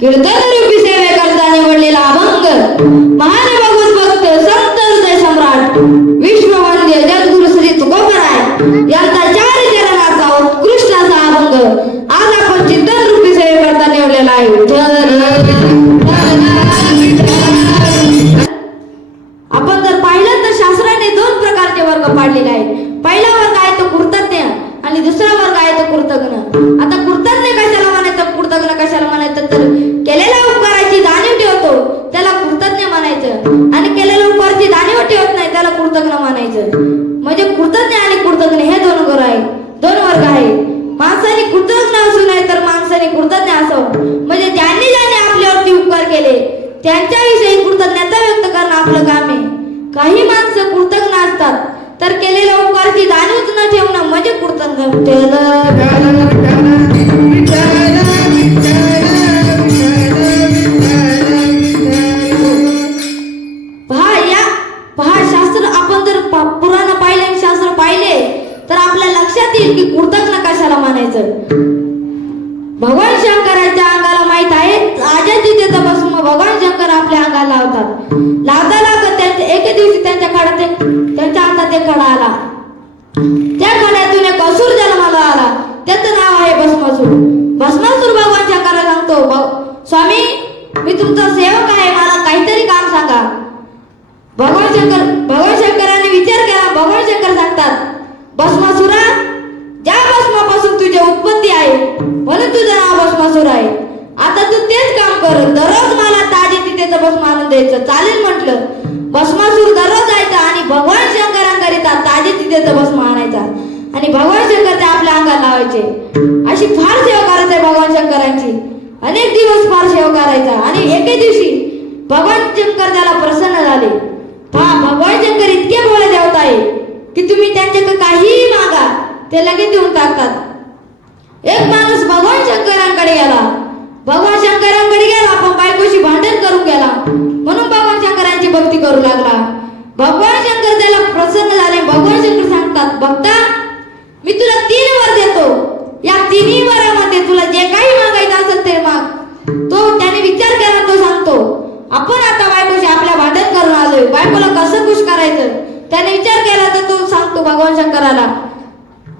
कीर्तनरूपी सेवे करता निवडलेला अभंग महान भगवत भक्त संत हृदय सम्राट विश्ववंद्य जगद्गुरु श्री तुकोबराय यांचा 4 चरणाचा उत्कृष्ट असा अभंग आज आपण कीर्तनरूपी सेवे करता निवडलेला आहे। आपण जर पाहिलं तर शास्त्राने 2 प्रकारचे वर्ग पाडलेले आहेत। पहिला वर्ग आहे तो कृतज्ञ आणि दुसरा वर्ग आहे तो कृतज्ञ। आता कृतज्ञ कशाला म्हणायचं, कृतज्ञ कशाला म्हणायचं तर केलेल्या उपकाराची जाणीव ठेवतो त्याला कृतज्ञ म्हणायचं आणि केलेल्या उपकाराची जाणीव ठेवत नाही त्याला कृतज्ञ म्हणायचं। म्हणजे कृतज्ञ आणि कृतज्ञ हे 2 वर्ग आहेत, 2 वर्ग आहेत। माणसाने कृतज्ञ असू नये तर माणसाने कृतज्ञ असावं। म्हणजे ज्यांनी आपल्यावरती उपकार केले त्यांच्याविषयी कृतज्ञता व्यक्त करणं आपलं काम आहे। काही माणसं कृतज्ञ असतात तर केलेल्या उपकाराची जाणीवच न ठेवणं म्हणजे कृतज्ञ। पहा शास्त्र आपण जर पुराण पाहिले आणि शास्त्र पाहिले तर आपल्या लक्षात येईल की कृतज्ञ कशाला म्हणायचं। भगवान शंकराच्या अंगाला माहित आहे आजाची त्याचा भस्म भगवान शंकर आपल्या अंगाला लावता त्यांच्या एके दिवशी त्यांच्या हातात एक खडा आला। त्या खड्यातून एक असुर जन्माला आला, त्याचं नाव आहे भस्मासूर। भस्मासूर भगवान शंकराला सांगतो, स्वामी मी तुमचा सेवक आहे, मला काहीतरी काम सांगा। भगवान शंकराने विचार केला। भगवान शंकर सांगतात, भस्मासुरा ज्या भस्मापासून तुझी उत्पत्ती आहे म्हणून तुझं नाव भस्मासूर आहे। आता तू तेच काम कर, दररोज मला ताजे तिथेचं भस्म आणून द्यायचं। चालेल म्हटलं। भस्मासूर दररोज जायचा आणि भगवान शंकरांकरिता ताजे तिथेचं भस्म आणायचा आणि भगवान शंकर ते आपल्या अंगाला लावायचे। अशी फार सेवा करायची भगवान शंकरांची। अनेक दिवस फार सेवा करायचा आणि एके दिवशी भगवान शंकर त्याला प्रसन्न झाले। भगवान शंकर इतके भोळे देवता आहे की तुम्ही त्यांच्याकडे काहीही मागा ते लगेच देऊन टाकतात। एक माणूस भगवान शंकरांकडे गेला। पण बायकोशी भांडण करून गेला म्हणून भगवान शंकरांची भक्ती करू लागला। भगवान शंकर त्याला प्रसन्न झाले। भगवान शंकर सांगतात, भक्ता मी तुला 3 वर देतो, या 3 वरामध्ये तुला जे काही मागायचं असेल ते माग। तो त्याने विचार केला, तो सांगतो, आपण आता बायकोशी आपल्या भांडण करून आलोय, बायकोला कसं खुश करायचं। त्याने विचार केला तर तो सांगतो भगवान शंकराला,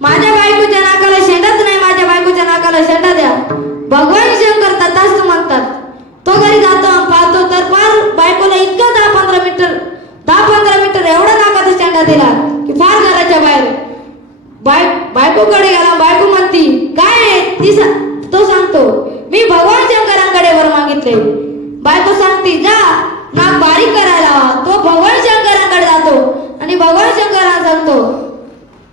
माझ्या बायकोच्या नाकाला शेंडाच नाही, माझ्या बायकोच्या नाकाला शेंडा द्या। भगवान शंकर तथास्तु म्हणतात। तो घरी जातो, पाहतो तर फार बायकोला इतकं 10-15 मीटर एवढा नाकाचा शेंडा दिला की फार घराच्या बाहेर बायकोकडे गेला। बायको म्हणती, काय तो सांगतो, मी भगवान शंकरांकडे वर मागितले। बायको सांगती, जा नाक बारीक करायला। तो भगवान शंकरांकडे जातो आणि भगवान शंकरांना सांगतो,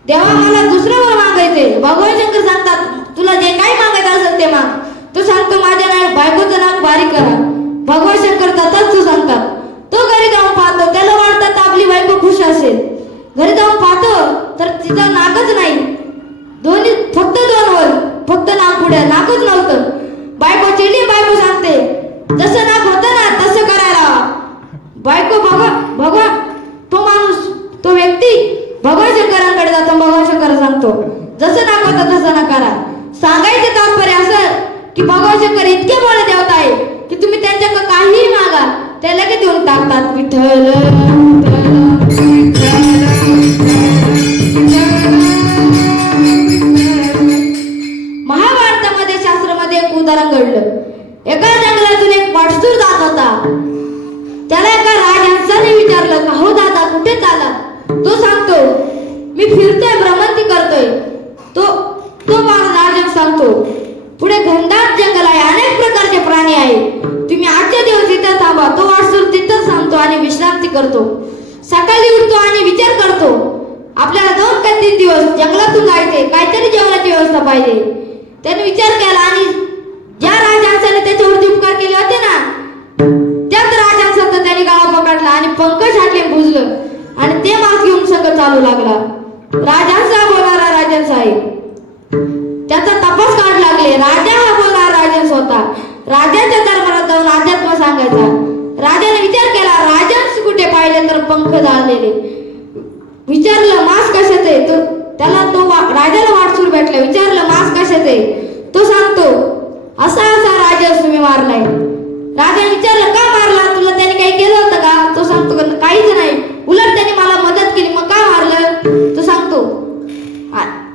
देवा मला दुसरं वर मागायचे। भगवान शंकर सांगतात, तुला जे काही मागायचं असेल ते माग। तो सांगतो, माझ्या बायकोचं नाक बारीक करा। भगवान शंकर तथास्तु सांगतात। तो घरी जाऊन पाहतो, त्याला वाटतं आपली बायको खुश असेल। घरी जाऊन पाहतो तर तिचं नाकच नाही, फक्त 2 वर, फक्त नाक पुढे, नाकच नव्हतं। बायको चिडली। बायको सांगते, जसं नाक होतं ना तसं करायला। बायको भगवान तो माणूस, तो व्यक्ती भगवान शंकरांकडे जातो। भगवान शंकर सांगतो, जसं नाक होतं तसं ना करा। सांगायचं तात्पर्य असं की भगवान शंकर इतके बोळे देवता आहे की तुम्ही त्यांच्याकडे काहीही मागा ते लगेच देऊन टाकतात। विठ्ठल महाभारतामध्ये शास्त्रामध्ये एक उदाहरण घडलं। एका जंगलातून एक वाटसुर जात होता। त्याला एका राजहंसाने विचारलं, का हो दादा कुठे चाला। तो सांगतो, मी फिरतोय, भ्रमंती करतोय। तो राजहंस सांगतो, पुढे घनदाट जंगल आहे, अनेक प्रकारचे प्राणी आहेत, तुम्ही आजच्या दिवस इथं थांबा। तो वाटसुर तिथं थांबतो आणि विश्रांती करतो। सकाळी उठतो आणि विचार करतो, आपल्याला 2 का 3 दिवस जंगलातून जायचे, काहीतरी जेवणाची व्यवस्था पाहिजे। त्याने विचार केला आणि ज्या राजहंसाने त्याच्यावरती उपकार केले होते ना त्याच राजहंसाचा त्याने गावा पकडला आणि पंख छाटले, बुजलं आणि ते मास घेऊन सगळं चालू लागला। राजहंस हा बोलणारा राजहंस आहे, त्याचा तपास काढू लागले। राजा हा बोलणारा राजहंस होता। राजाच्या दरबारात जाऊन अध्यात्म सांगायचा। राजाने विचार केला, राजहंस कुठे पाहिले तर पंख जाळलेले। विचारलं, मास कशाचे। त्याला राजाला वाटसुर भेटला। विचारलं, मास कशाचे। तो सांगतो, असा राजा दिवस तुम्ही मारलाय. राजाने विचारलं का मारला, तुला त्याने काही केलं होतं का? तो सांगतो काहीच नाही, उलट त्याने मला मदत केली. मग का मारलं? तो सांगतो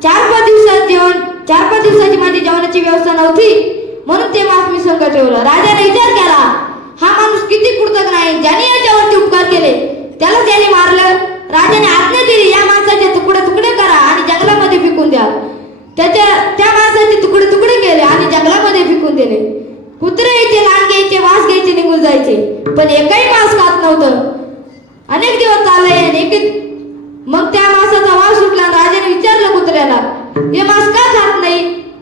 4-5 दिवसाची माझी जेवणाची व्यवस्था नव्हती म्हणून ते मांस मी संग ठेवलं. राजाने विचार केला हा माणूस किती कृतज्ञ आहे, ज्याने याच्यावरती उपकार केले त्याला त्याने मारलं. राजाने आज्ञा दिली या माणसाचे तुकडे तुकडे करा आणि जंगलामध्ये फेकून द्या. त्या माणसाचे तुकडे तुकडे केले आणि जंगलामध्ये फेकून दिले. कुत्रे यायचे, लांड घ्यायचे, वास घ्यायचे, निघून जायचे, पण एकही मांस खात नव्हतं. अनेक दिवस चालले. मग त्या मांसाचा वास सुटला. राजाने विचारलं कुत्र्याला हे मांस का खात नाही?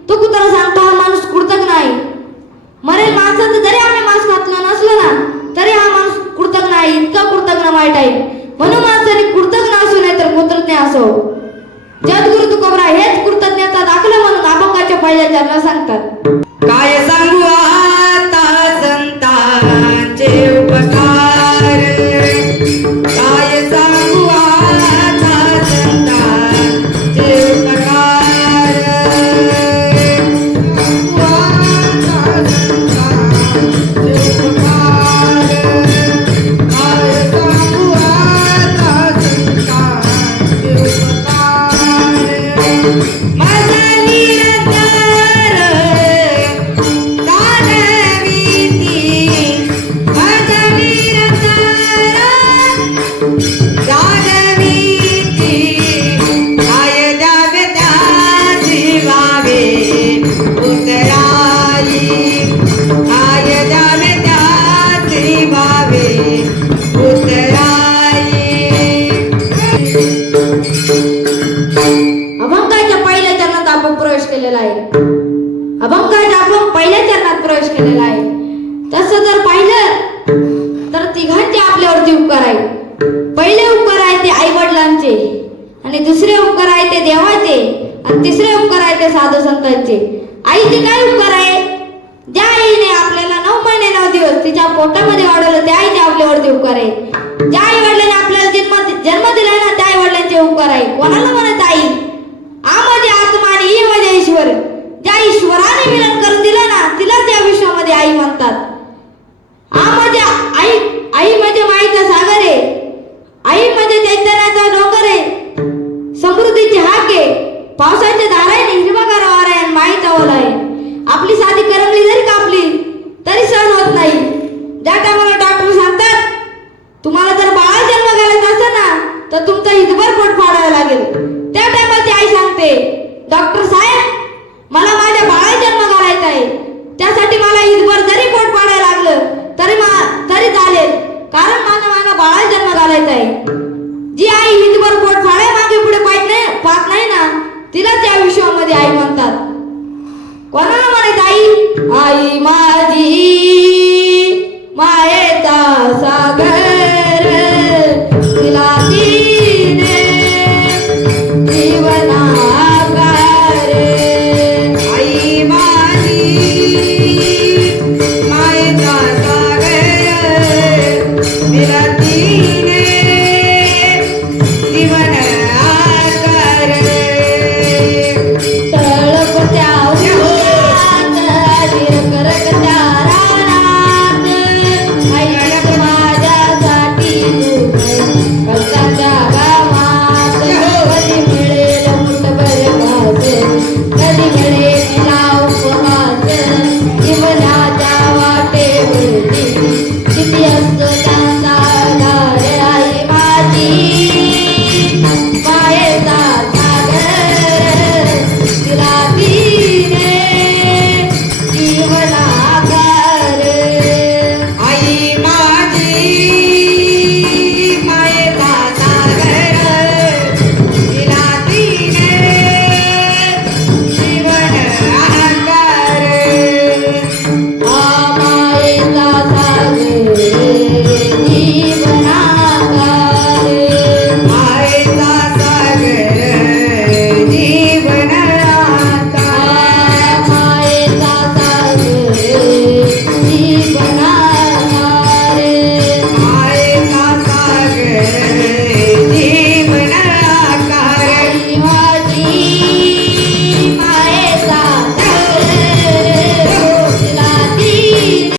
तो कुत्रा सांगतो हा माणूस कृतज्ञ आहे. मरेल माणसाचं जरी आम्ही मांस घातलं नसलं ना तरी हा माणूस कृतज्ञ आहे, इतका कृतज्ञ वाईट आहे. म्हणून माणसाने कृतज्ञ असू नये तर कृतज्ञ असो. जगद्गुरु तुकोबराय हेच कृतज्ञता दाखला म्हणून अभंगाच्या पहिल्या चरणात सांगतात. काय सांगू आता संतांचे उपकार, काय सांगू आता संतांचे उपकार, संतांचे उपकार, काय सांगू आता संतांचे उपकार. माझा निरंतर दानवीती, माझा निरंतर दानवीती, काय द्यावे त्याची व्हावे उतराई, काय द्यावे त्याची व्हावे उतराई. अभंगाच्या पहिल्या चरणात आपण प्रवेश केलेला आहे. अभंगाच्या आपण पहिल्या चरणात प्रवेश केलेला आहे. तसं जर पाहिलं तर तिघांचे आपल्यावरती उपकार आहे. पहिले उपकार आहे ते आई वडिलांचे, आणि दुसरे उपकार आहे ते देवाचे, आणि तिसरे उपकार आहे ते साधू संतांचे. आईचे काय उपकार आहे? ज्या आईने आपल्याला 9 महिने 9 दिवस तिच्या पोटामध्ये वाढवलं त्या आईचे आपल्यावरती उपकार आहे. ज्या आई वडिलांनी आपल्याला जन्म दिलाय ना त्या आई वडिलांचे उपकार आहे. कोणाला म्हणत आई? आ माझी आत्मा आणि ई माझे ईश्वर. ज्या ईश्वराने मिलन करून दिलं ना तिलाच या विश्वामध्ये आई म्हणतात. आ माझ्या आई, आई म्हणजे माईचा सागर आहे, आई म्हणजे चैतन्याचा डोंगर आहे, समृद्धीची हाक आहे, पावसाच्या धाराने हिरवागार वारा आहे, माईचा ओला आहे. आपली साधी करमली जरी कापली तरी सहन होत नाही. ज्या टायमाला डॉक्टर सांगतात तुम्हाला जर बाळा जन्म घालायचा असेल ना तर तुमचं हितभर पोट फाडावं लागेल, त्या टायमाला ती आई सांगते डॉक्टर साहेब